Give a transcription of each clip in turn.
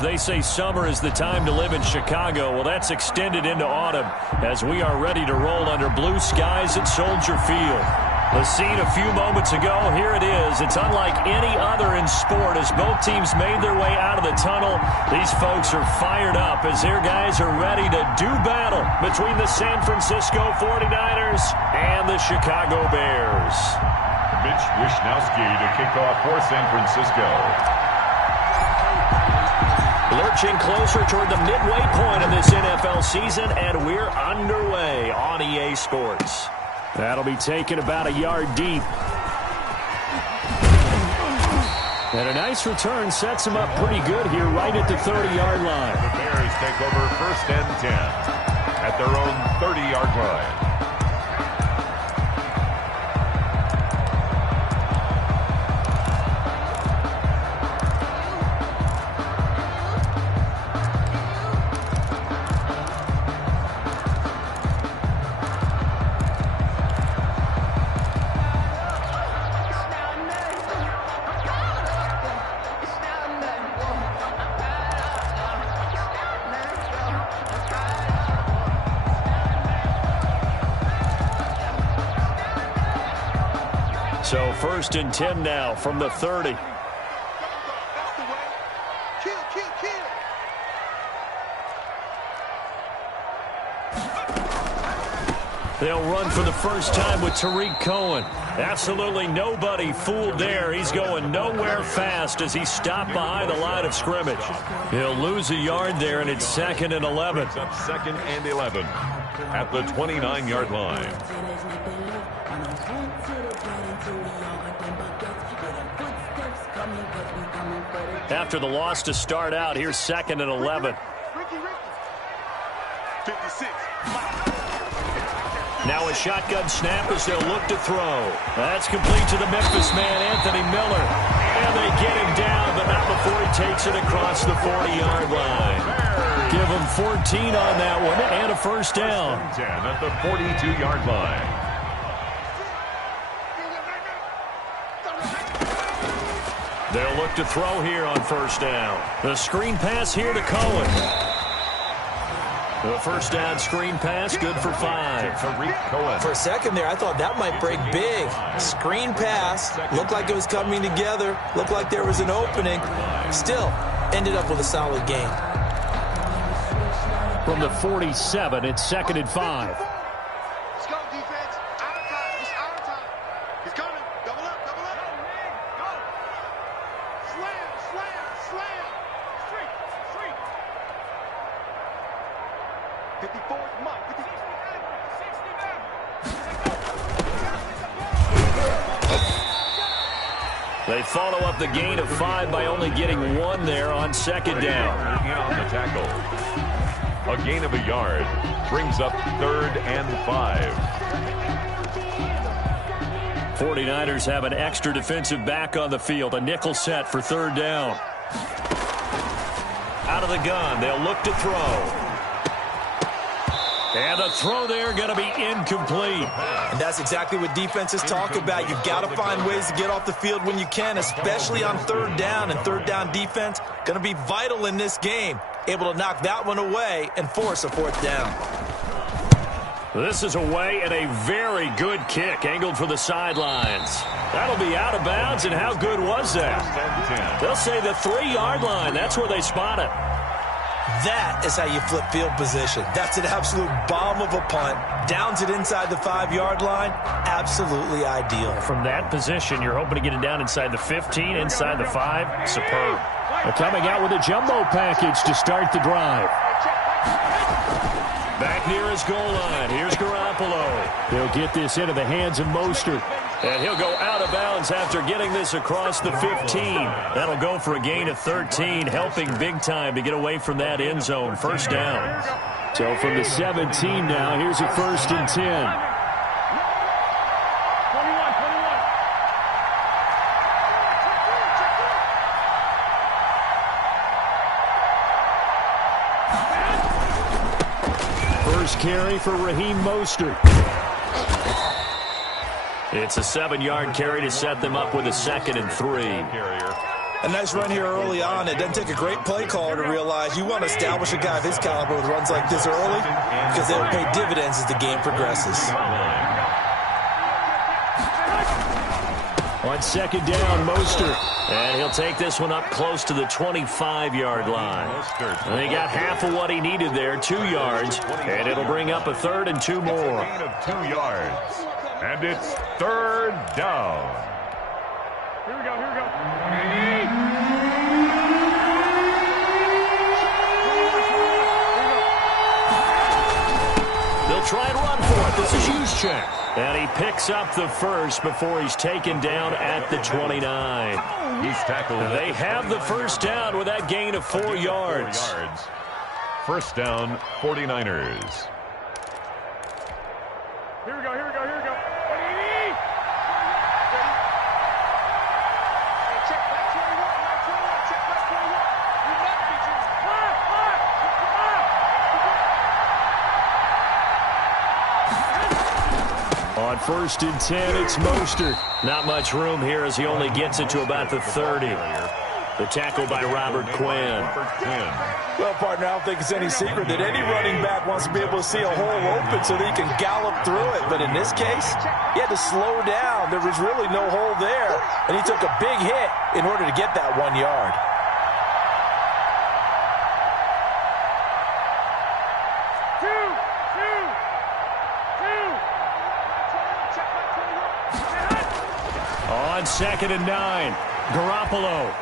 They say summer is the time to live in Chicago. Well, that's extended into autumn as we are ready to roll under blue skies at Soldier Field. The scene a few moments ago, here it is. It's unlike any other in sport as both teams made their way out of the tunnel. These folks are fired up as their guys are ready to do battle between the San Francisco 49ers and the Chicago Bears. Mitch Wishnowsky to kick off for San Francisco. Lurching closer toward the midway point of this NFL season, and we're underway on EA Sports. That'll be taken about a yard deep. And a nice return sets him up pretty good here right at the 30-yard line. The Bears take over 1st and 10 at their own 30-yard line. So 1st and 10 now from the 30. They'll run for the first time with Tariq Cohen. Absolutely nobody fooled there. He's going nowhere fast as he stopped behind the line of scrimmage. He'll lose a yard there, and it's 2nd and 11. It's up 2nd and 11 at the 29-yard line. After the loss to start out, here's 2nd and 11. 56. Now a shotgun snap as they'll look to throw. That's complete to the Memphis man, Anthony Miller. And they get him down, but not before he takes it across the 40-yard line. Give him 14 on that one and a first down. 10 at the 42-yard line. They'll look to throw here on first down. The screen pass here to Cohen. The first down screen pass, good for 5. Tariq Cohen. For a second there, I thought that might break big. Screen pass, looked like it was coming together, looked like there was an opening. Still, ended up with a solid gain. From the 47, it's 2nd and 5. Let's go, defense. Our time. It's our time. He's coming. Double up, double up. Go. Slam, slam, slam. Street, street. 54, Mike. 60. They follow up the gain of 5 by only getting 1 there on 2nd down. In on the tackle. A gain of a yard brings up 3rd and 5. 49ers have an extra defensive back on the field. A nickel set for 3rd down. Out of the gun, they'll look to throw. And the throw there going to be incomplete. And that's exactly what defenses talk about. You've got to find ways to get off the field when you can, especially on 3rd down. And 3rd down defense going to be vital in this game. Able to knock that one away and force a 4th down. This is away and a very good kick angled for the sidelines. That'll be out of bounds, and how good was that? They'll say the 3-yard line. That's where they spot it. That is how you flip field position. That's an absolute bomb of a punt. Downs it inside the 5-yard line. Absolutely ideal. From that position, you're hoping to get it down inside the 15, inside the 5. Superb. They're coming out with a jumbo package to start the drive. Back near his goal line. Here's Garoppolo. He'll get this into the hands of Mostert. And he'll go out of bounds after getting this across the 15. That'll go for a gain of 13, helping big time to get away from that end zone. First down. So from the 17 now, here's a 1st and 10. First carry for Raheem Mostert. It's a 7-yard carry to set them up with a 2nd and 3. A nice run here early on. It doesn't take a great play caller to realize you want to establish a guy of his caliber with runs like this early because they'll pay dividends as the game progresses. On second down, Mostert. And he'll take this one up close to the 25-yard line. And he got half of what he needed there, 2 yards. And it'll bring up a 3rd and 2 more. Gain of 2 yards. And it's 3rd down. Here we go, here we go. They'll try and run for it. This is Juszczyk. And he picks up the first before he's taken down at the 29. He's tackled. And they have the first down with that gain of 4 yards. First down, 49ers. Here we go, here we go, here we go. Check back 21, back 21, check back 21. You not be Jesus. On 1st and 10, it's Mostert. Not much room here as he only gets it to about the 30. The tackle by Robert Quinn. Well, partner, I don't think it's any secret that any running back wants to be able to see a hole open so that he can gallop through it. But in this case, he had to slow down. There was really no hole there. And he took a big hit in order to get that 1 yard. On 2nd and 9, Garoppolo.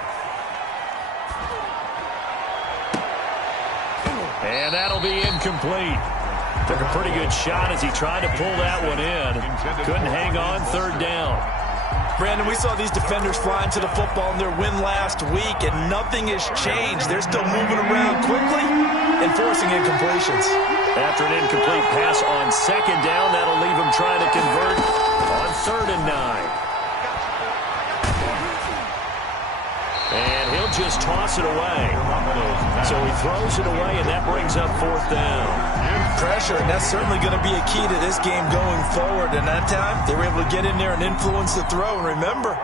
And that'll be incomplete. Took a pretty good shot as he tried to pull that one in. Couldn't hang on, 3rd down. Brandon, we saw these defenders flying to the football in their win last week, and nothing has changed. They're still moving around quickly and forcing incompletions. After an incomplete pass on 2nd down, that'll leave him trying to convert on 3rd and 9. And he'll just toss it away. So he throws it away, and that brings up 4th down. Pressure, and that's certainly going to be a key to this game going forward. And that time, they were able to get in there and influence the throw. And remember,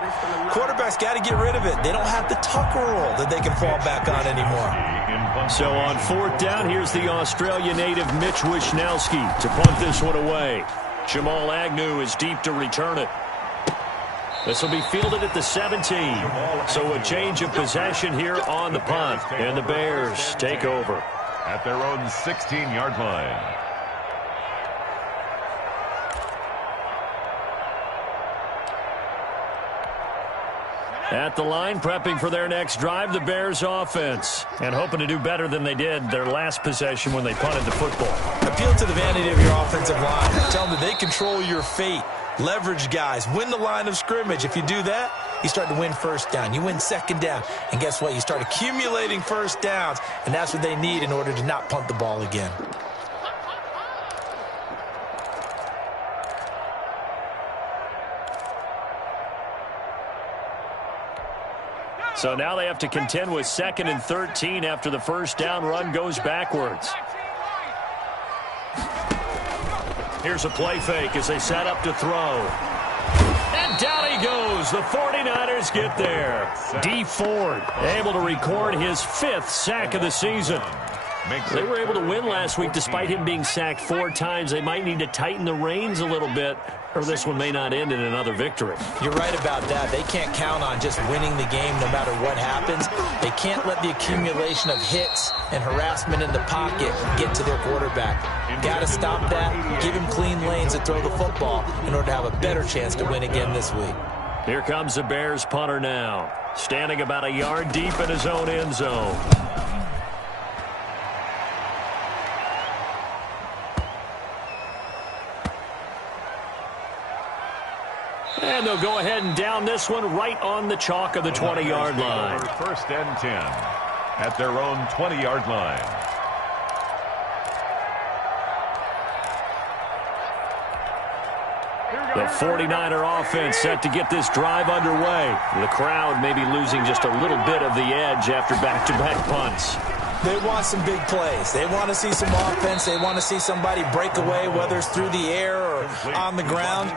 quarterbacks got to get rid of it. They don't have the Tucker rule that they can fall back on anymore. So on 4th down, here's the Australia native Mitch Wishnowsky to punt this one away. Jamal Agnew is deep to return it. This will be fielded at the 17. So a change of possession here on the punt. And the Bears take over at their own 16-yard line. At the line, prepping for their next drive, the Bears offense. And hoping to do better than they did their last possession when they punted the football. Appeal to the vanity of your offensive line. Tell them that they control your fate. Leverage guys. Win the line of scrimmage. If you do that, you start to win 1st down. You win 2nd down. And guess what? You start accumulating 1st downs. And that's what they need in order to not punt the ball again. So now they have to contend with 2nd and 13 after the 1st down run goes backwards. Here's a play fake as they set up to throw. And down he goes. The 49ers get there. Dee Ford able to record his 5th sack of the season. They were able to win last week despite him being sacked 4 times. They might need to tighten the reins a little bit, or this one may not end in another victory. You're right about that. They can't count on just winning the game no matter what happens. They can't let the accumulation of hits and harassment in the pocket get to their quarterback. Got to stop that, give him clean lanes to throw the football in order to have a better chance to win again this week. Here comes the Bears punter now, standing about a yard deep in his own end zone. And they'll go ahead and down this one right on the chalk of the 20-yard line. 1st and 10 at their own 20-yard line. The 49er offense set to get this drive underway. The crowd may be losing just a little bit of the edge after back-to-back punts. They want some big plays. They want to see some offense. They want to see somebody break away, whether it's through the air or on the ground.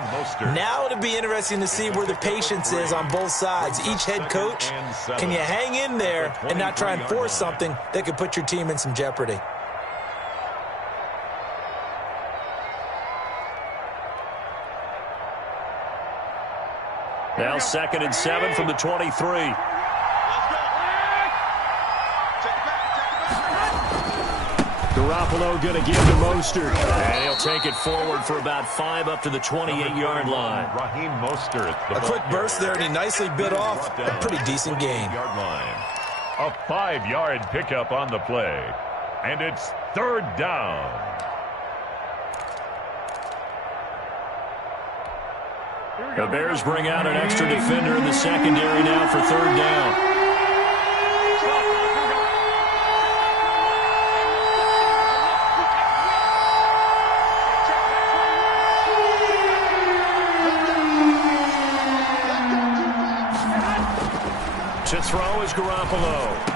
Now it'll be interesting to see where the patience is on both sides. Each head coach, can you hang in there and not try and force something that could put your team in some jeopardy? Now 2nd and 7 from the 23. Garoppolo going to give to Mostert. And he'll take it forward for about 5 up to the 28-yard line. Raheem Mostert. A quick burst there, and he nicely bit off a pretty decent gain. A 5-yard pickup on the play. And it's 3rd down. The Bears bring out an extra defender in the secondary now for 3rd down. To throw is Garoppolo.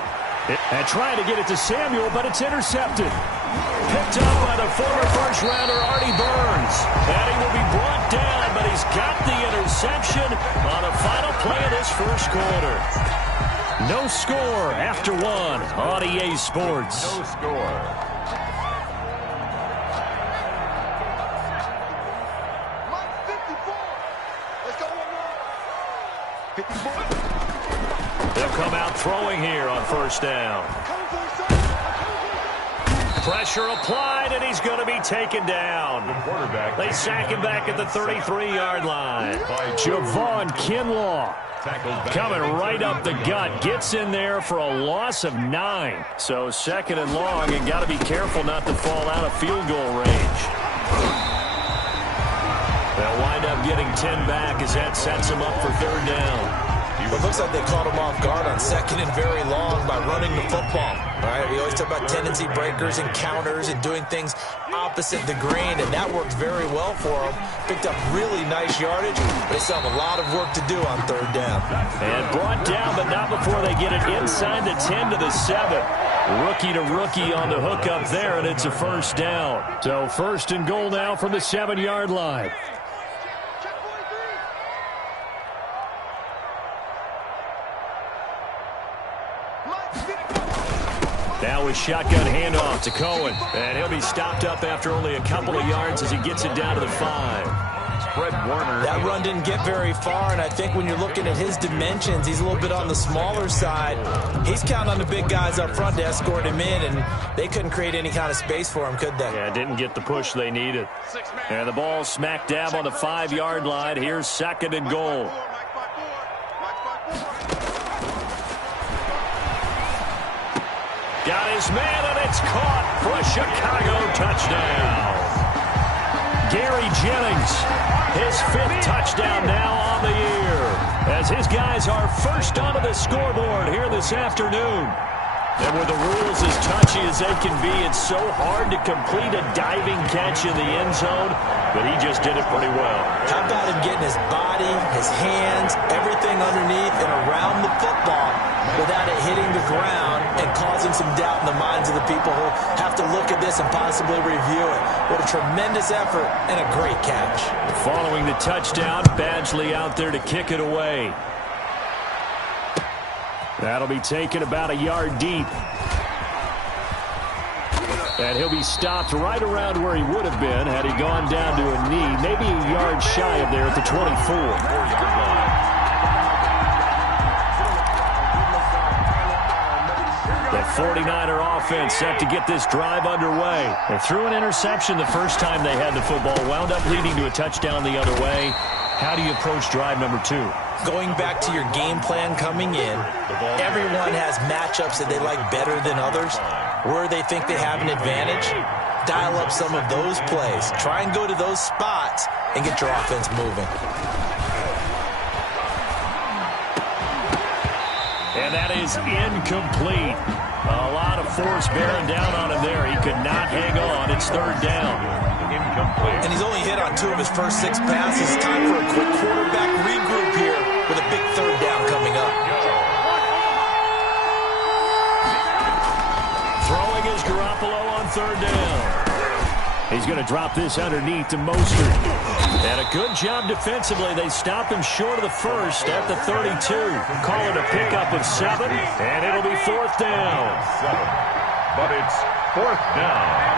And trying to get it to Samuel, but it's intercepted. Picked up by the former first-rounder Artie Burns. And he will be brought down, but he's got the interception on the final play of this first quarter. No score after 1 on EA Sports. No score. Mike 54. Let's go one more. 54. They'll come out throwing here on 1st down. Pressure applied, and he's going to be taken down. They sack him back at the 33-yard line. Javon Kinlaw coming right up the gut. Gets in there for a loss of 9. So 2nd and long, and got to be careful not to fall out of field goal range. They'll wind up getting 10 back as that sets him up for 3rd down. It looks like they caught him off guard on 2nd and very long by running the football. All right, we always talk about tendency breakers and counters and doing things opposite the grain, and that worked very well for them. Picked up really nice yardage, but they still have a lot of work to do on 3rd down. And brought down, but not before they get it inside the 10 to the 7. Rookie to rookie on the hook up there, and it's a 1st down. So 1st and goal now from the 7-yard line. Now with shotgun handoff to Cohen. And he'll be stopped up after only a couple of yards as he gets it down to the 5. Fred Warner. That run didn't get very far, and I think when you're looking at his dimensions, he's a little bit on the smaller side. He's counting on the big guys up front to escort him in, and they couldn't create any kind of space for him, could they? Yeah, didn't get the push they needed. And the ball smack dab on the 5-yard line. Here's 2nd and goal. Got his man, and it's caught for a Chicago touchdown. Gary Jennings, his 5th touchdown now on the year, as his guys are first onto the scoreboard here this afternoon. And with the rules as touchy as they can be, it's so hard to complete a diving catch in the end zone, but he just did it pretty well. How about him getting his body, his hands, everything underneath and around the football without it hitting the ground and causing some doubt in the minds of the people who have to look at this and possibly review it. What a tremendous effort and a great catch. Following the touchdown, Badgley out there to kick it away. That'll be taken about a yard deep. And he'll be stopped right around where he would have been had he gone down to a knee, maybe a yard shy of there at the 24. 4-yard line. The 49er offense set to get this drive underway. They threw an interception the first time they had the football, wound up leading to a touchdown the other way. How do you approach drive number 2? Going back to your game plan coming in, everyone has matchups that they like better than others, where they think they have an advantage. Dial up some of those plays. Try and go to those spots and get your offense moving. And that is incomplete. A lot of force bearing down on him there. He could not hang on. It's 3rd down. Incomplete. And he's only hit on 2 of his first 6 passes. Time for a quick quarterback regroup here with a big 3rd down coming up. Garoppolo on third down. He's going to drop this underneath to Mostert. And a good job defensively. They stop him short of the first at the 32. Call it a pickup of 7, and it'll be fourth down. 7. But it's fourth down.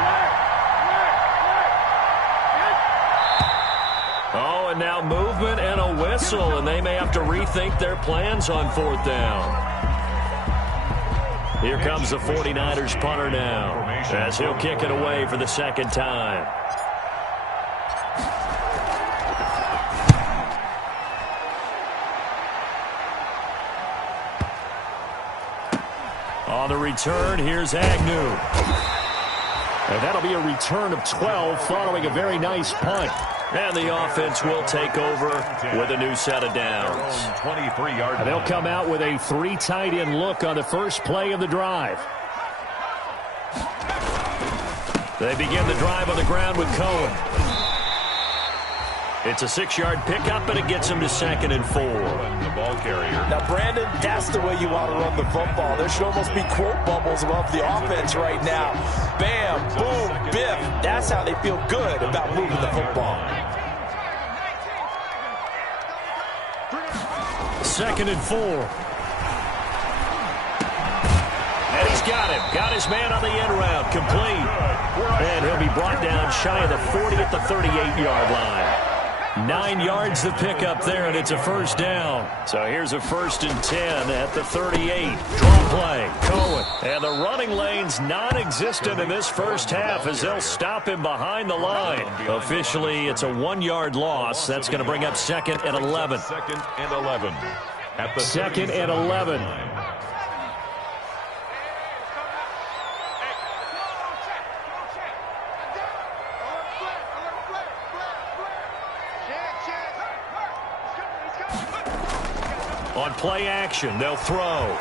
Oh, and now movement and a whistle, and they may have to rethink their plans on fourth down. Here comes the 49ers punter now, as he'll kick it away for the second time. On the return, here's Agnew. And that'll be a return of 12 following a very nice punt. And the offense will take over with a new set of downs. 23-yard line. They'll come out with a 3 tight end look on the first play of the drive. They begin the drive on the ground with Cohen. It's a 6-yard pickup, and it gets him to 2nd and 4. The ball carrier. Now, Brandon, that's the way you want to run the football. There should almost be quote bubbles above the offense right now. Bam, boom, biff. That's how they feel good about moving the football. 2nd and 4. And he's got him. Got his man on the end route. Complete. And he'll be brought down shy of the 40 at the 38-yard line. 9 yards to pick up there, and it's a first down. So here's a 1st and 10 at the 38. Draw play. Cohen. And the running lane's non-existent in this first half as they'll stop him behind the line. Officially, it's a 1-yard loss. That's going to bring up 2nd and 11. 2nd and 11. At the 2nd and 11. On play action, they'll throw.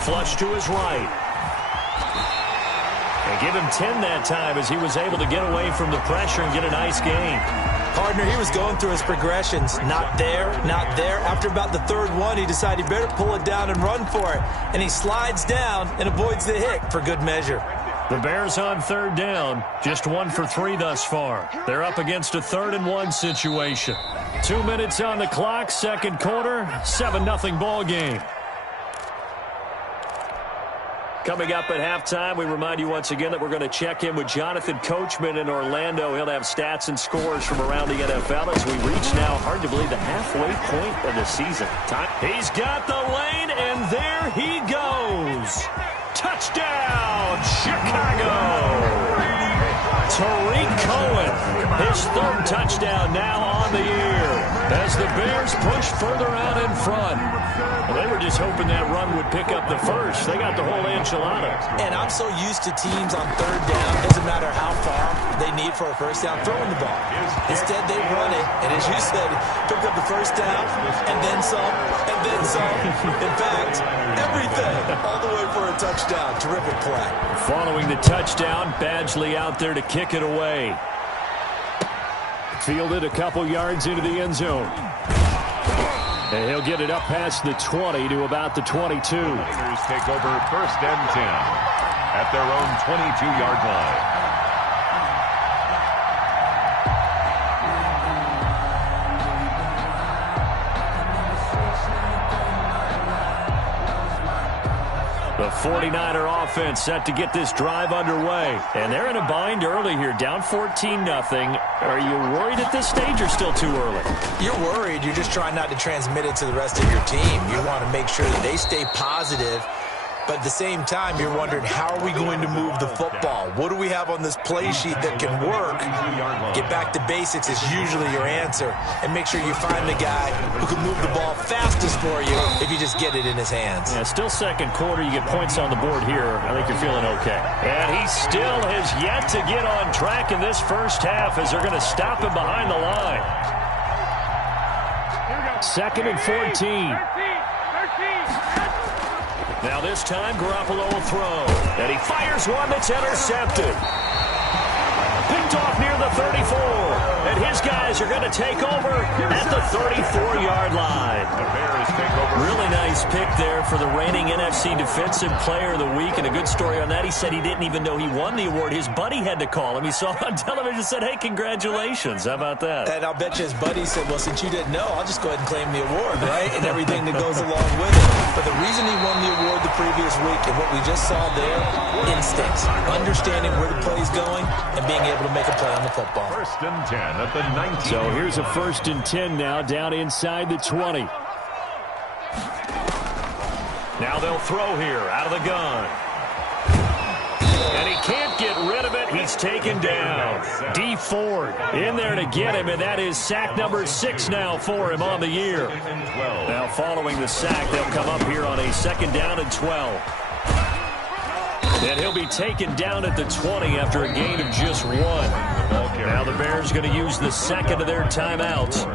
Flush to his right. And give him 10 that time as he was able to get away from the pressure and get a nice gain. Partner, he was going through his progressions. Not there, not there. After about the 3rd one, he decided he better pull it down and run for it. And he slides down and avoids the hit for good measure. The Bears on 3rd down, just 1 for 3 thus far. They're up against a 3rd and 1 situation. 2 minutes on the clock, 2nd quarter, 7-0 ball game. Coming up at halftime, we remind you once again that we're going to check in with Jonathan Coachman in Orlando. He'll have stats and scores from around the NFL as we reach now, hard to believe, the halfway point of the season. He's got the lane, and there he goes. Touchdown, Chicago! Tariq Cohen, his 3rd touchdown now on the year as the Bears push further out in front. Well, they were just hoping that run would pick up the first. They got the whole enchilada. And I'm so used to teams on 3rd down, doesn't matter how far they need for a first down, throwing the ball. Instead, they run it, and as you said, pick up the first down, and then some, and then some. In fact, everything, all the way for a touchdown. Terrific play. Following the touchdown, Badgley out there to kick it away. Fielded a couple yards into the end zone. And he'll get it up past the 20 to about the 22. Raiders take over 1st and 10 at their own 22-yard line. The 49er offense set to get this drive underway. And they're in a bind early here, down 14-0. Are you worried at this stage or still too early? You're worried. You're just trying not to transmit it to the rest of your team. You want to make sure that they stay positive. But at the same time, you're wondering, how are we going to move the football? What do we have on this play sheet that can work? Get back to basics is usually your answer. And make sure you find the guy who can move the ball fastest for you if you just get it in his hands. Yeah, still 2nd quarter. You get points on the board here. I think you're feeling okay. And he still has yet to get on track in this first half as they're going to stop him behind the line. 2nd and 14. Now this time, Garoppolo will throw. And he fires one that's intercepted. picked off near the 34. And his guys are going to take over at the 34-yard line. The Bears take over. Really nice pick there for the reigning NFC Defensive Player of the Week. And a good story on that. He said he didn't even know he won the award. His buddy had to call him. He saw it on television and said, hey, congratulations. How about that? And I'll bet you his buddy said, well, since you didn't know, I'll just go ahead and claim the award, right? And everything that goes along with it. But the reason he won the award the previous week and what we just saw there, instincts, understanding where the play's going and being able to make a play on the football. 1st and 10 at the 19. So here's a 1st and 10 now, down inside the 20. Now they'll throw here out of the gun. And he can't get rid of it. He's taken down. Dee Ford in there to get him, and that is sack number 6 now for him on the year. Now following the sack, they'll come up here on a 2nd down and 12. And he'll be taken down at the 20 after a gain of just 1. Now the Bears going to use the second of their timeouts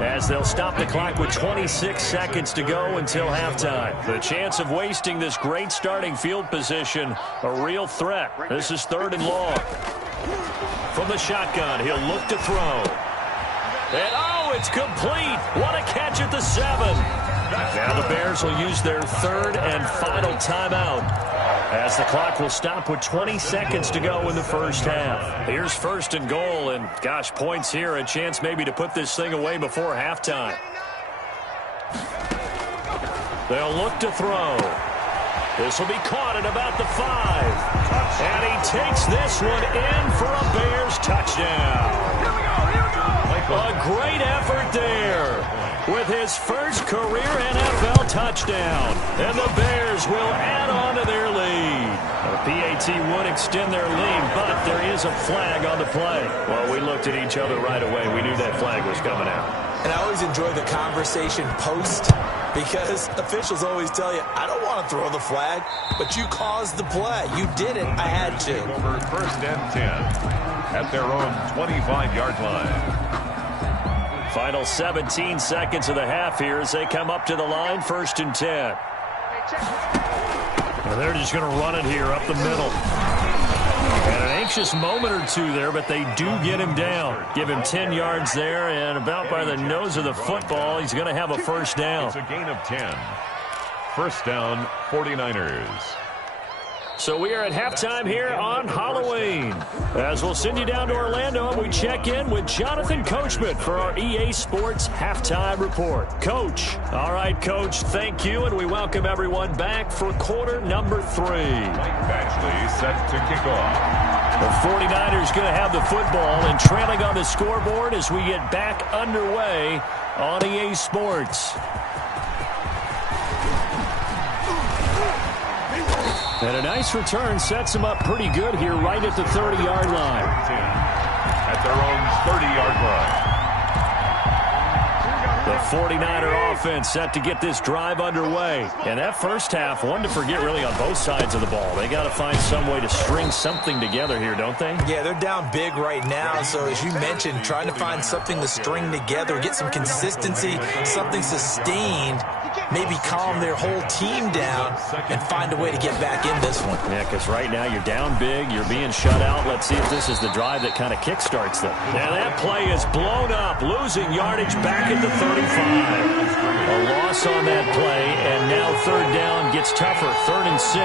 as they'll stop the clock with 26 seconds to go until halftime. The chance of wasting this great starting field position, a real threat. This is 3rd and long. From the shotgun, he'll look to throw. And oh, it's complete. What a catch at the 7. Now the Bears will use their 3rd and final timeout as the clock will stop with 20 seconds to go in the first half. Here's 1st and goal, and gosh, points here, a chance maybe to put this thing away before halftime. They'll look to throw. This will be caught at about the 5. And he takes this one in for a Bears touchdown. A great effort there with his first career NFL touchdown. And the Bears will add on to their lead. A PAT would extend their lead, but there is a flag on the play. Well, we looked at each other right away. We knew that flag was coming out. And I always enjoy the conversation post because officials always tell you, I don't want to throw the flag, but you caused the play. You did it. I had to. Over 1st and 10 at their own 25-yard line. Final 17 seconds of the half here as they come up to the line, 1st and 10. And they're just going to run it here up the middle. And an anxious moment or two there, but they do get him down. Give him 10 yards there, and about by the nose of the football, he's going to have a 1st down. It's a gain of 10. 1st down, 49ers. So we are at halftime here on Halloween. As we'll send you down to Orlando and we check in with Jonathan Coachman for our EA Sports Halftime Report. Coach. All right, Coach, thank you, and we welcome everyone back for quarter number 3. Mike Batchley set to kick off. The 49ers going to have the football and trailing on the scoreboard as we get back underway on EA Sports. And a nice return sets them up pretty good here right at the 30-yard line. At their own 30-yard line. The 49er offense set to get this drive underway. And that first half, one to forget really on both sides of the ball. They got to find some way to string something together here, don't they? Yeah, they're down big right now. So as you mentioned, trying to find something to string together, get some consistency, something sustained, maybe calm their whole team down and find a way to get back in this one. Yeah, because right now you're down big, you're being shut out. Let's see if this is the drive that kind of kickstarts them. Now that play is blown up, losing yardage back at the 35. A loss on that play, and now 3rd down gets tougher, 3rd and 6.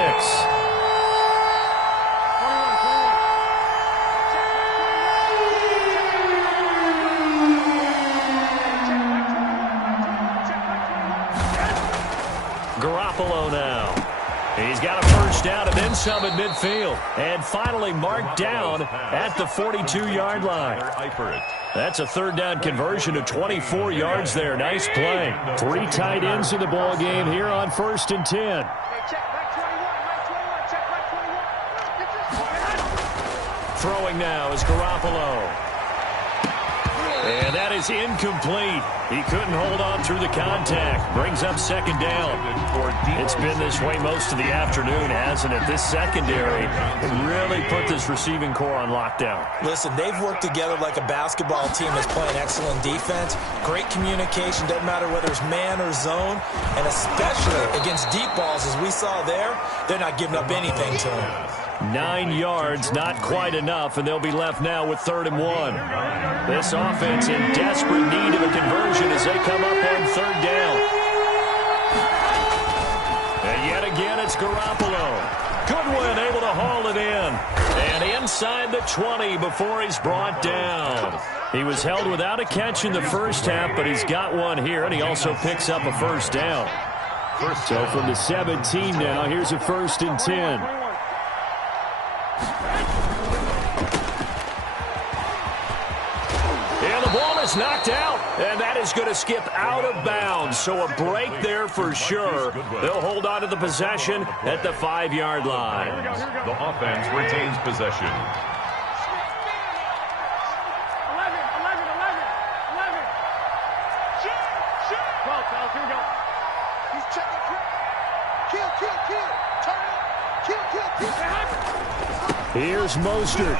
Garoppolo now. He's got a 1st down and then some at midfield. And finally marked down at the 42-yard line. That's a 3rd down conversion of 24 yards there. Nice play. 3 tight ends in the ball game here on 1st and 10. Throwing now is Garoppolo. And that is incomplete. He couldn't hold on through the contact. Brings up 2nd down. It's been this way most of the afternoon, hasn't it? This secondary really put this receiving core on lockdown. Listen, they've worked together like a basketball team that's playing excellent defense. Great communication. Doesn't matter whether it's man or zone. And especially against deep balls, as we saw there, they're not giving up anything to them. 9 yards, not quite enough, and they'll be left now with 3rd and 1. This offense in desperate need of a conversion as they come up on 3rd down. And yet again, it's Garoppolo. Goodwin able to haul it in. And inside the 20 before he's brought down. He was held without a catch in the first half, but he's got one here, and he also picks up a 1st down. So from the 17 now, here's a 1st and 10. And the ball is knocked out, and that is going to skip out of bounds. So a break there for sure. They'll hold on to the possession at the 5-yard line. The offense retains possession. 12, fellas, here we go. He's checking. Kill. Turn it. Kill. Here's Mostert.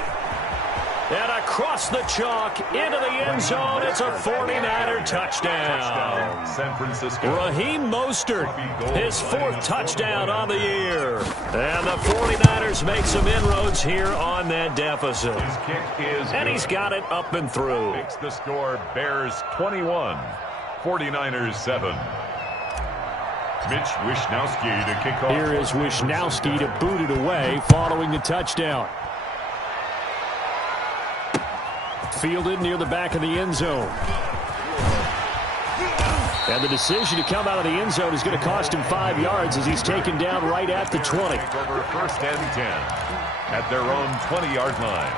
And across the chalk into the end zone. It's a 49er touchdown. San Francisco. Raheem Mostert, his 4th touchdown on the year. And the 49ers make some inroads here on that deficit. His kick is And he's got it up and through. Makes the score Bears 21, 49ers 7. Mitch Wishnowsky to kick off. Here is Wishnowsky to boot it away following the touchdown. Fielded near the back of the end zone. And the decision to come out of the end zone is going to cost him 5 yards as he's taken down right at the 20. Over 1st and 10 at their own 20-yard line.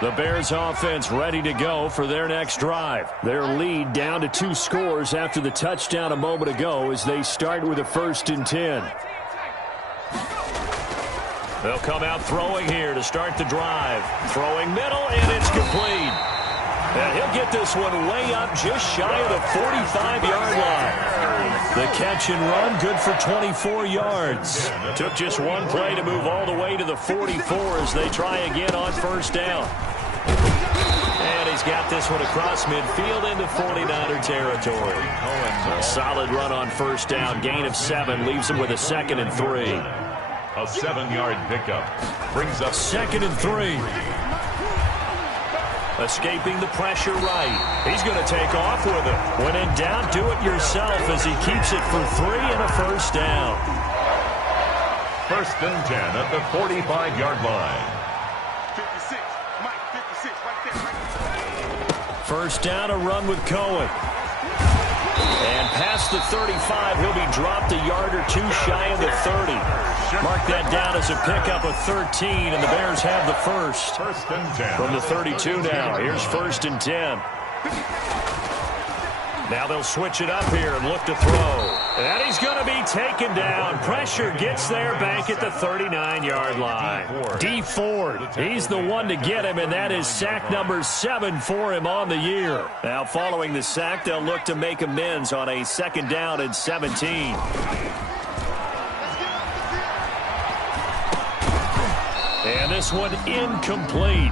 The Bears offense ready to go for their next drive. Their lead down to 2 scores after the touchdown a moment ago as they start with a 1st and 10. They'll come out throwing here to start the drive. Throwing middle, and it's complete. And he'll get this one way up just shy of the 45-yard line. The catch and run, good for 24 yards. Took just one play to move all the way to the 44 as they try again on 1st down. And he's got this one across midfield into 49er territory. A solid run on 1st down, gain of 7, leaves him with a 2nd and 3. A 7-yard pickup brings up 2nd and 3. Escaping the pressure right. He's going to take off with it. When in doubt, do it yourself as he keeps it for 3 and a 1st down. 1st and 10 at the 45-yard line. 56. Mike, 56. Right there. 1st down, a run with Cohen. And past the 35, he'll be dropped a yard or 2 shy of the 30. Mark that down as a pickup of 13, and the Bears have the 1st. 1st and 10. From the 32 now, here's 1st and 10. Now they'll switch it up here and look to throw. And he's going to be taken down. Pressure gets there back at the 39-yard line. Dee Ford, he's the one to get him, and that is sack number 7 for him on the year. Now following the sack, they'll look to make amends on a 2nd down and 17. And this one incomplete.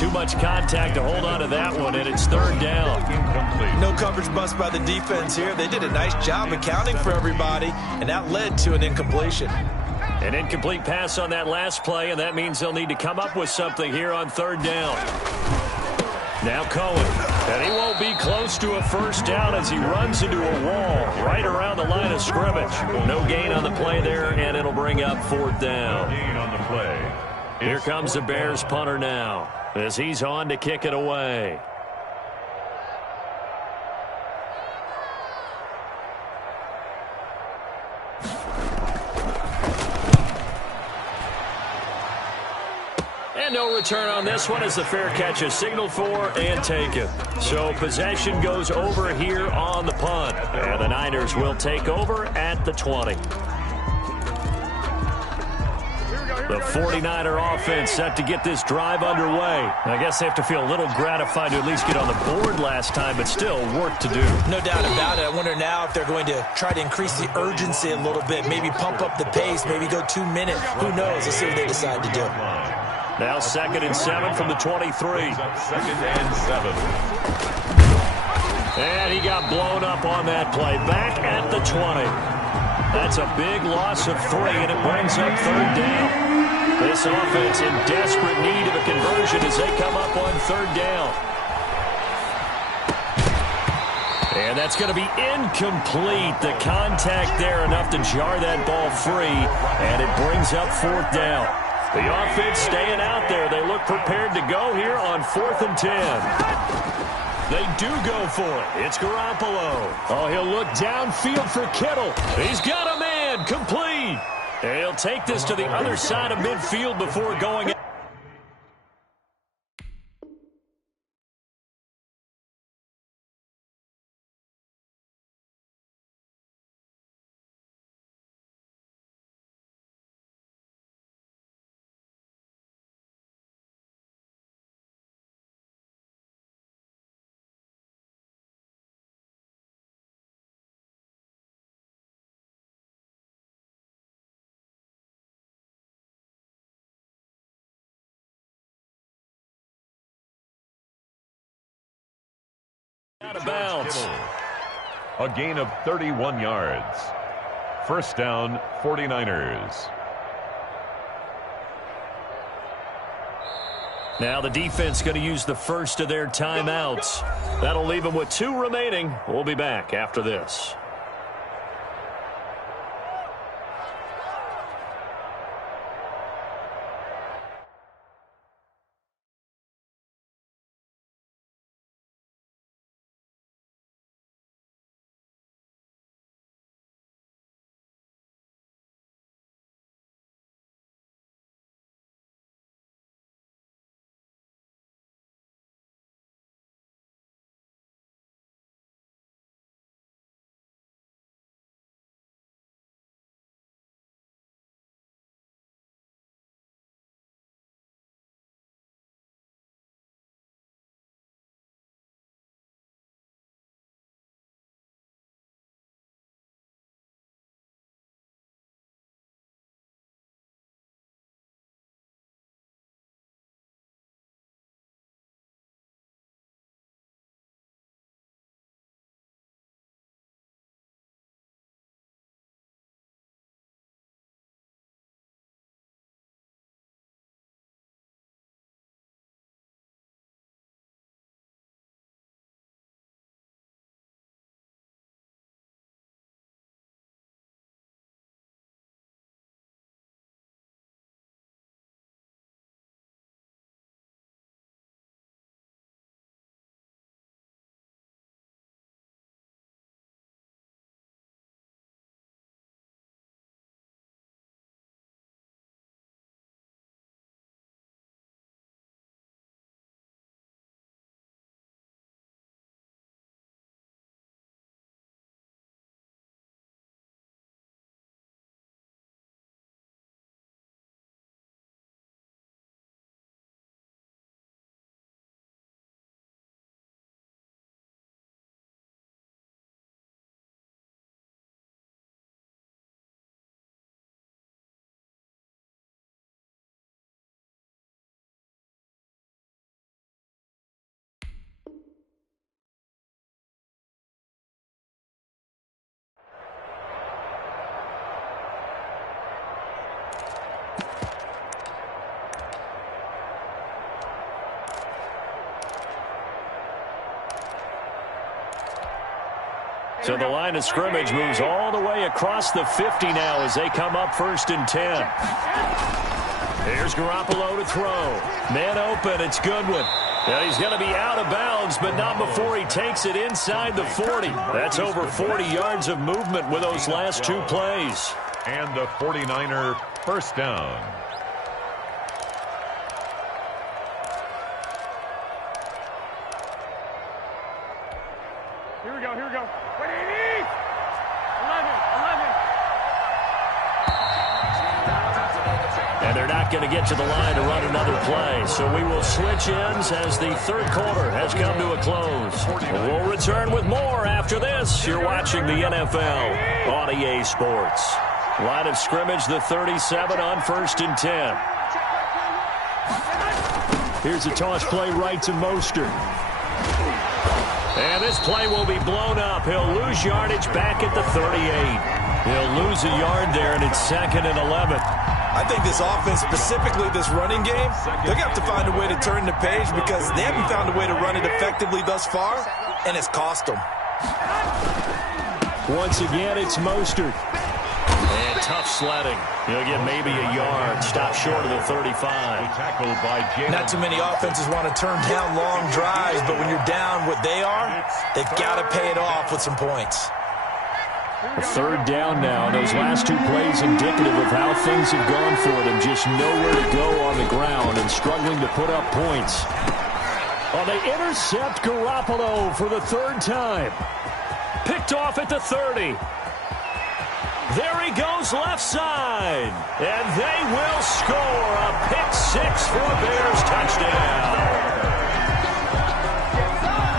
Too much contact to hold on to that one, and it's 3rd down. Incomplete. No coverage bust by the defense here. They did a nice job accounting for everybody, and that led to an incompletion. An incomplete pass on that last play, and that means they'll need to come up with something here on 3rd down. Now Cohen, and he won't be close to a 1st down as he runs into a wall right around the line of scrimmage. No gain on the play there, and it'll bring up 4th down. Gain on the play. Here comes the Bears punter now as he's on to kick it away. And no return on this one as the fair catch is signaled for and taken. So possession goes over here on the punt. And the Niners will take over at the 20. The 49er offense set to get this drive underway. I guess they have to feel a little gratified to at least get on the board last time, but still work to do. No doubt about it. I wonder now if they're going to try to increase the urgency a little bit, maybe pump up the pace, maybe go 2 minutes. Who knows? Let's see what they decide to do. Now 2nd and 7 from the 23. 2nd and 7. And he got blown up on that play. Back at the 20. That's a big loss of 3, and it brings up third down. This offense in desperate need of a conversion as they come up on third down. And that's going to be incomplete. The contact there enough to jar that ball free, and it brings up fourth down. The offense staying out there. They look prepared to go here on 4th and 10. They do go for it. It's Garoppolo. Oh, he'll look downfield for Kittle. He's got a man. Complete. And he'll take this to the other side of midfield before going. Out of bounds. A gain of 31 yards. First down, 49ers. Now the defense going to use the first of their timeouts. That'll leave them with 2 remaining. We'll be back after this. So the line of scrimmage moves all the way across the 50 now as they come up 1st and 10. Here's Garoppolo to throw. Man open, it's Goodwin. Now he's going to be out of bounds, but not before he takes it inside the 40. That's over 40 yards of movement with those last 2 plays. And the 49er first down. Here we go, here we go. 11. And they're not going to get to the line to run another play. So we will switch ends as the 3rd quarter has come to a close. We'll return with more after this. You're watching the NFL on EA Sports. Line of scrimmage, the 37 on 1st and 10. Here's a toss play right to Mostert. And this play will be blown up. He'll lose yardage back at the 38. He'll lose a yard there, and it's 2nd and 11. I think this offense, specifically this running game, they're going to have to find a way to turn the page because they haven't found a way to run it effectively thus far, and it's cost them. Once again, it's Mostert. And tough sledding. He'll get maybe a yard. Stop short of the 35. Tackled by Jalen. Not too many offenses want to turn down long drives, but when you're down what they are, they've got to pay it off with some points. A 3rd down now. Those last 2 plays indicative of how things have gone for them. Just nowhere to go on the ground and struggling to put up points. Well, they intercept Garoppolo for the 3rd time. Picked off at the 30. There he goes left side. And they will score a pick-6 for a Bears touchdown.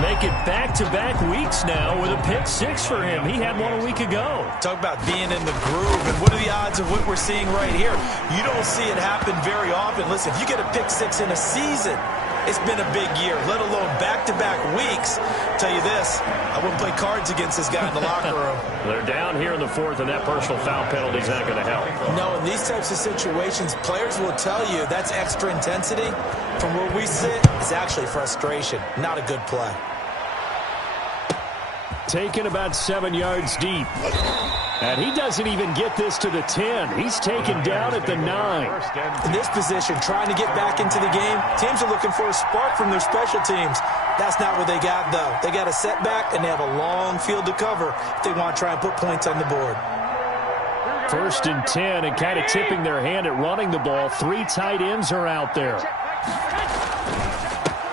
Make it back-to-back weeks now with a pick-6 for him. He had one a week ago. Talk about being in the groove, and what are the odds of what we're seeing right here? You don't see it happen very often. Listen, if you get a pick-6 in a season, it's been a big year, let alone back-to-back weeks. Tell you this, I wouldn't play cards against this guy in the locker room. They're down here in the 4th, and that personal foul penalty is not going to help. No, in these types of situations, players will tell you that's extra intensity. From where we sit, it's actually frustration, not a good play. Taken about 7 yards deep. And he doesn't even get this to the 10. He's taken down at the 9. In this position, trying to get back into the game, teams are looking for a spark from their special teams. That's not what they got, though. They got a setback, and they have a long field to cover if they want to try and put points on the board. 1st and 10, and kind of tipping their hand at running the ball. 3 tight ends are out there.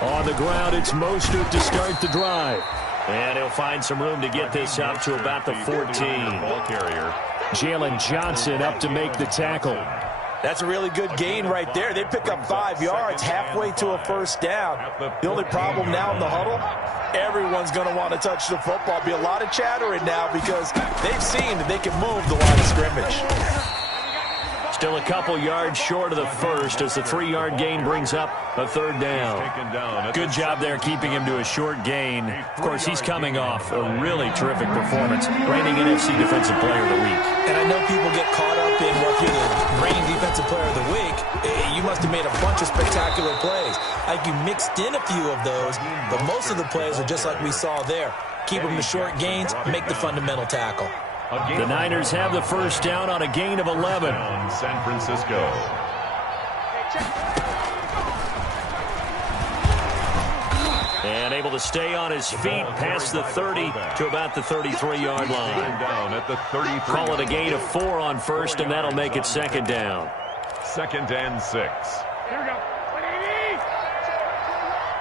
On the ground, it's Mostert to start the drive. And he'll find some room to get this up to about the 14. Ball carrier. Jalen Johnson up to make the tackle. That's a really good gain right there. They pick up 5 yards halfway to a 1st down. The only problem now in the huddle, everyone's going to want to touch the football. Be a lot of chattering now because they've seen that they can move the line of scrimmage. Still a couple yards short of the 1st as the 3-yard gain brings up a 3rd down. Good job there keeping him to a short gain. Of course, he's coming off a really terrific performance, reigning NFC Defensive Player of the Week. And I know people get caught up in, well, if you're the reigning Defensive Player of the Week, you must have made a bunch of spectacular plays. I think you mixed in a few of those, but most of the plays are just like we saw there. Keep them to short gains, make the fundamental tackle. The Niners have the 1st down on a gain of 11. San Francisco. And able to stay on his feet past the 30 to about the 33-yard line. Down at the 33. Call it a gain of 4 on 1st, and that'll make it 2nd down. 2nd and 6. Here we go.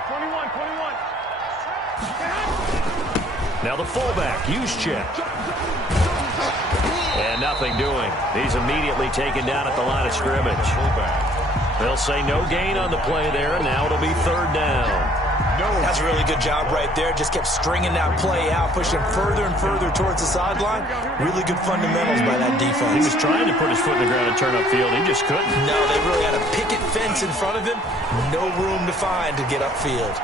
21. Now the fullback, Juszczyk. And nothing doing. He's immediately taken down at the line of scrimmage. They'll say no gain on the play there, and now it'll be 3rd down. That's a really good job right there. Just kept stringing that play out, pushing further and further towards the sideline. Really good fundamentals by that defense. He was trying to put his foot in the ground and turn upfield. He just couldn't. No, they really had a picket fence in front of him. No room to find to get upfield.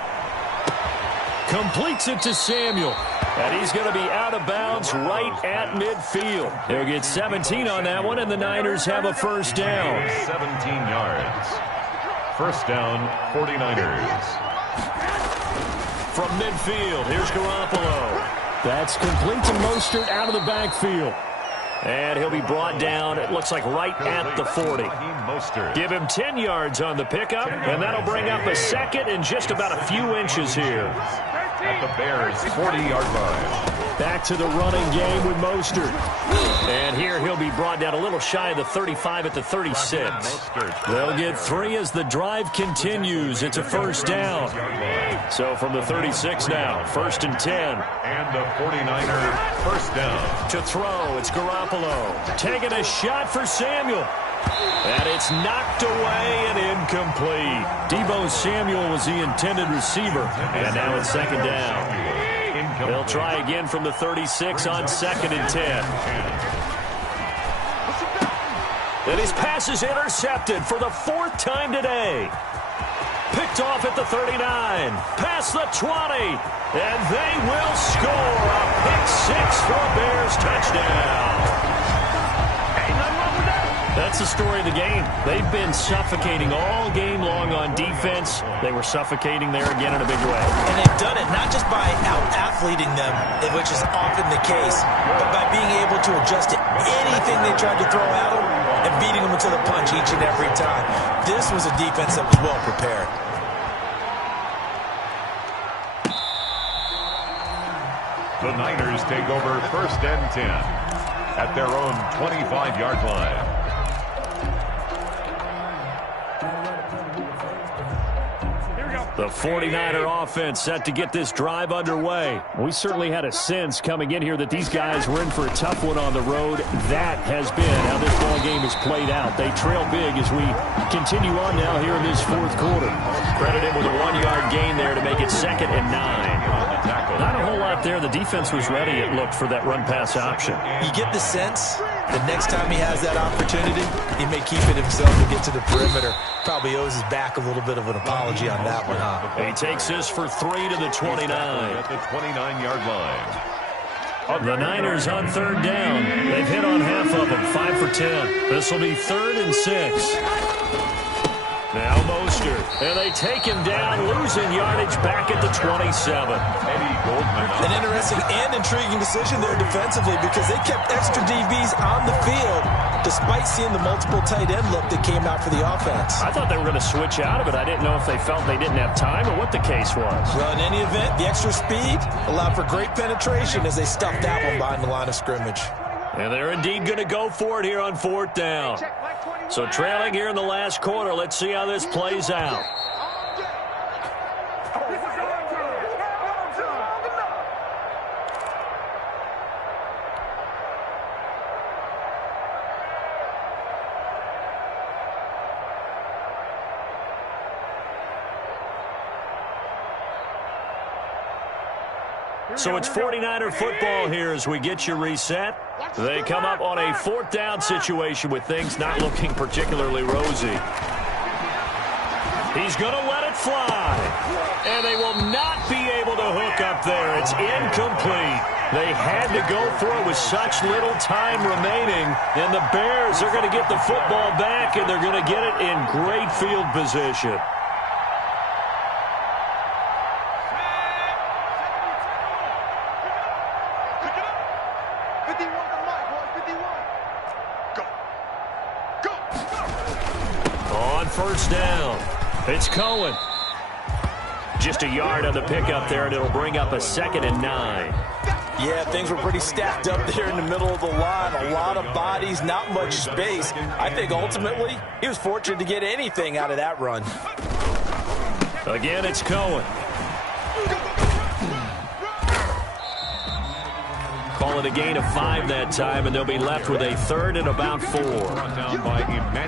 Completes it to Samuel. And he's going to be out of bounds right at midfield. They'll get 17 on that one, and the Niners have a 1st down. 17 yards. 1st down, 49ers. From midfield, here's Garoppolo. That's complete to Mostert out of the backfield. And he'll be brought down, it looks like right at the 40. Give him 10 yards on the pickup, and that'll bring up a 2nd and just about a few inches here. At the Bears' 40-yard line. Back to the running game with Mostert. And here he'll be brought down a little shy of the 35 at the 36. They'll get 3 as the drive continues. It's a 1st down. So from the 36 now, 1st and 10. And the 49er 1st down. To throw, it's Garoppolo. Taking a shot for Samuel. And it's knocked away and incomplete. Deebo Samuel was the intended receiver. And now it's 2nd down. They'll try again from the 36 on 2nd and 10. And his pass is intercepted for the 4th time today. Picked off at the 39. Past the 20. And they will score a pick six for a Bears touchdown. That's the story of the game. They've been suffocating all game long on defense. They were suffocating there again in a big way. And they've done it not just by out-athleting them, which is often the case, but by being able to adjust to anything they tried to throw at them and beating them to the punch each and every time. This was a defense that was well prepared. The Niners take over 1st and 10 at their own 25-yard line. The 49er offense set to get this drive underway. We certainly had a sense coming in here that these guys were in for a tough one on the road. That has been how this ball game has played out. They trail big as we continue on now here in this fourth quarter. Credit him with a 1-yard gain there to make it 2nd and 9. Not a whole lot there. The defense was ready, it looked, for that run-pass option. You get the sense the next time he has that opportunity, he may keep it himself to get to the perimeter. Probably owes his back a little bit of an apology on that one, huh? He takes this for 3 to the 29. At the 29-yard line. The Niners on 3rd down. They've hit on half of them, 5 for 10. This will be 3rd and 6. Now Mostert, and they take him down, losing yardage back at the 27. An interesting and intriguing decision there defensively because they kept extra DBs on the field despite seeing the multiple tight end look that came out for the offense. I thought they were going to switch out of it. I didn't know if they felt they didn't have time or what the case was. Well, in any event, the extra speed allowed for great penetration as they stuffed that one behind the line of scrimmage. And they're indeed going to go for it here on 4th down. So trailing here in the last quarter. Let's see how this plays out. So it's 49er football here as we get you reset. They come up on a 4th down situation with things not looking particularly rosy. He's going to let it fly. And they will not be able to hook up there. It's incomplete. They had to go for it with such little time remaining. And the Bears are going to get the football back, and they're going to get it in great field position. First down. It's Cohen. Just a yard on the pickup there, and it'll bring up a 2nd and 9. Yeah, things were pretty stacked up there in the middle of the line. A lot of bodies, not much space. I think ultimately he was fortunate to get anything out of that run. Again, it's Cohen. Call it a gain of 5 that time, and they'll be left with a 3rd and about 4.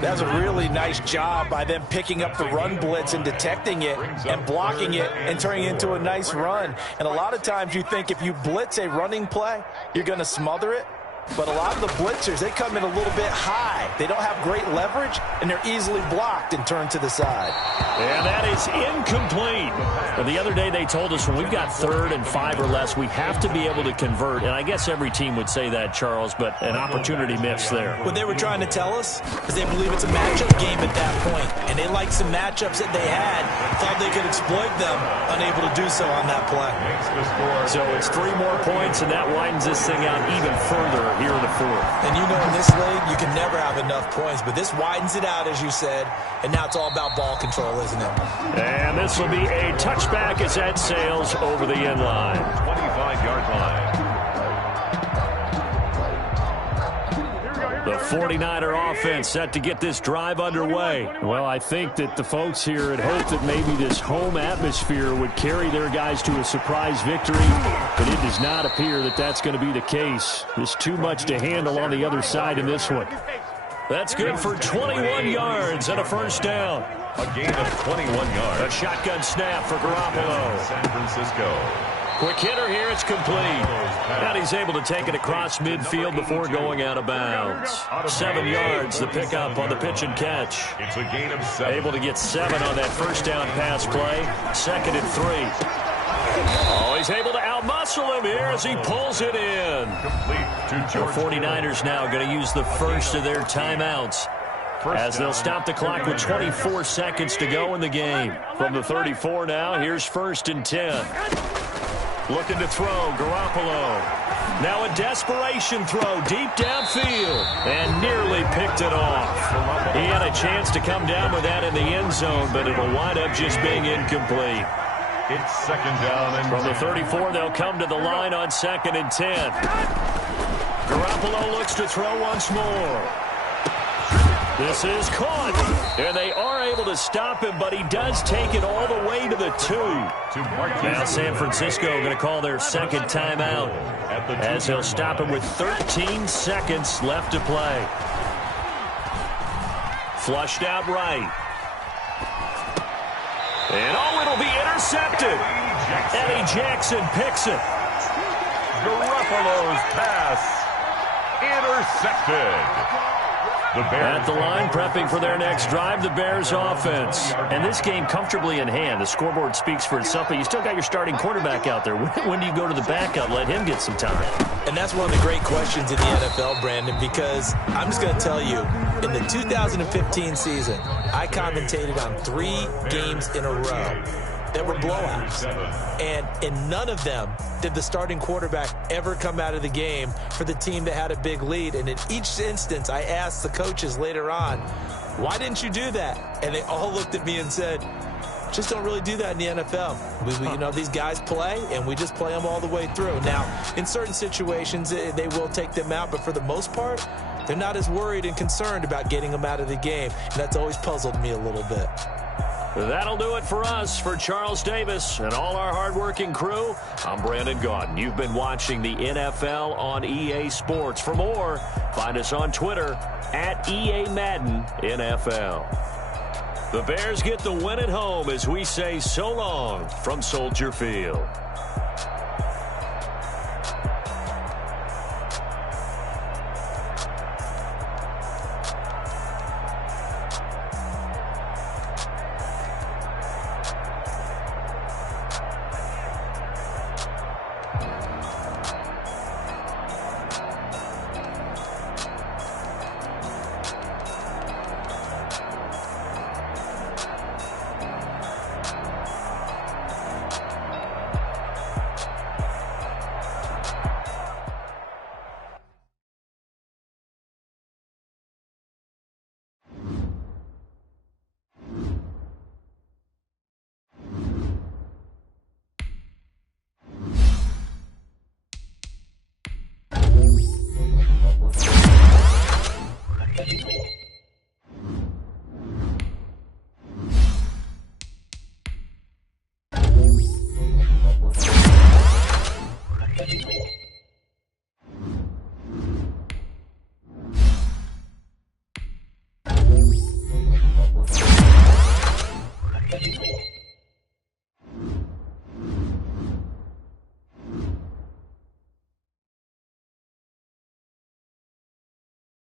That's a really nice job by them picking up the run blitz and detecting it and blocking it and turning it into a nice run. And a lot of times you think if you blitz a running play, you're going to smother it. But a lot of the blitzers, they come in a little bit high. They don't have great leverage, and they're easily blocked and turned to the side. And that is incomplete. Well, the other day they told us when we've got 3rd and 5 or less, we have to be able to convert. And I guess every team would say that, Charles, but an opportunity missed there. What they were trying to tell us is they believe it's a matchup game at that point. And they liked some matchups that they had, thought they could exploit them, unable to do so on that play. So it's 3 more points, and that widens this thing out even further here in the 4th. And you know in this league, you can never have enough points, but this widens it out, as you said, and now it's all about ball control, isn't it? And this will be a touchback as that sails over the end line. 25-yard line. The 49er offense set to get this drive underway. Well, I think that the folks here had hoped that maybe this home atmosphere would carry their guys to a surprise victory, but it does not appear that that's going to be the case. There's too much to handle on the other side in this one. That's good for 21 yards and a 1st down. A gain of 21 yards. A shotgun snap for Garoppolo. San Francisco. Quick hitter here, it's complete. And he's able to take it across midfield before going out of bounds. 7 yards, the pickup on the pitch and catch. It's a gain of 7. Able to get 7 on that first down pass play. 2nd and 3. Oh, he's able to outmuscle him here as he pulls it in. The 49ers now going to use the first of their timeouts, as they'll stop the clock with 24 seconds to go in the game. From the 34 now, here's 1st and 10. Looking to throw, Garoppolo. Now a desperation throw deep downfield, and nearly picked it off. He had a chance to come down with that in the end zone, but it'll wind up just being incomplete. It's 2nd down. And from the 34, they'll come to the line on 2nd and 10. Garoppolo looks to throw once more. This is caught, and they are able to stop him, but he does take it all the way to the 2. Now San Francisco going to call their 2nd timeout, as they'll stop him with 13 seconds left to play. Flushed out right. And it'll be intercepted. Eddie Jackson picks it. Garoppolo's pass intercepted. At the line, prepping for their next drive, the Bears offense. And this game comfortably in hand. The scoreboard speaks for itself, but you still got your starting quarterback out there. When do you go to the backup, let him get some time? And that's one of the great questions in the NFL, Brandon, because I'm just going to tell you, in the 2015 season, I commentated on 3 games in a row that were blowouts. And in none of them did the starting quarterback ever come out of the game for the team that had a big lead. And in each instance, I asked the coaches later on, why didn't you do that? And they all looked at me and said, just don't really do that in the NFL. You know, these guys play, and we just play them all the way through. Now, in certain situations, they will take them out, but for the most part, they're not as worried and concerned about getting them out of the game. And that's always puzzled me a little bit. That'll do it for us. For Charles Davis and all our hardworking crew, I'm Brandon Gaudin. You've been watching the NFL on EA Sports. For more, find us on Twitter at EA Madden NFL. The Bears get the win at home as we say so long from Soldier Field.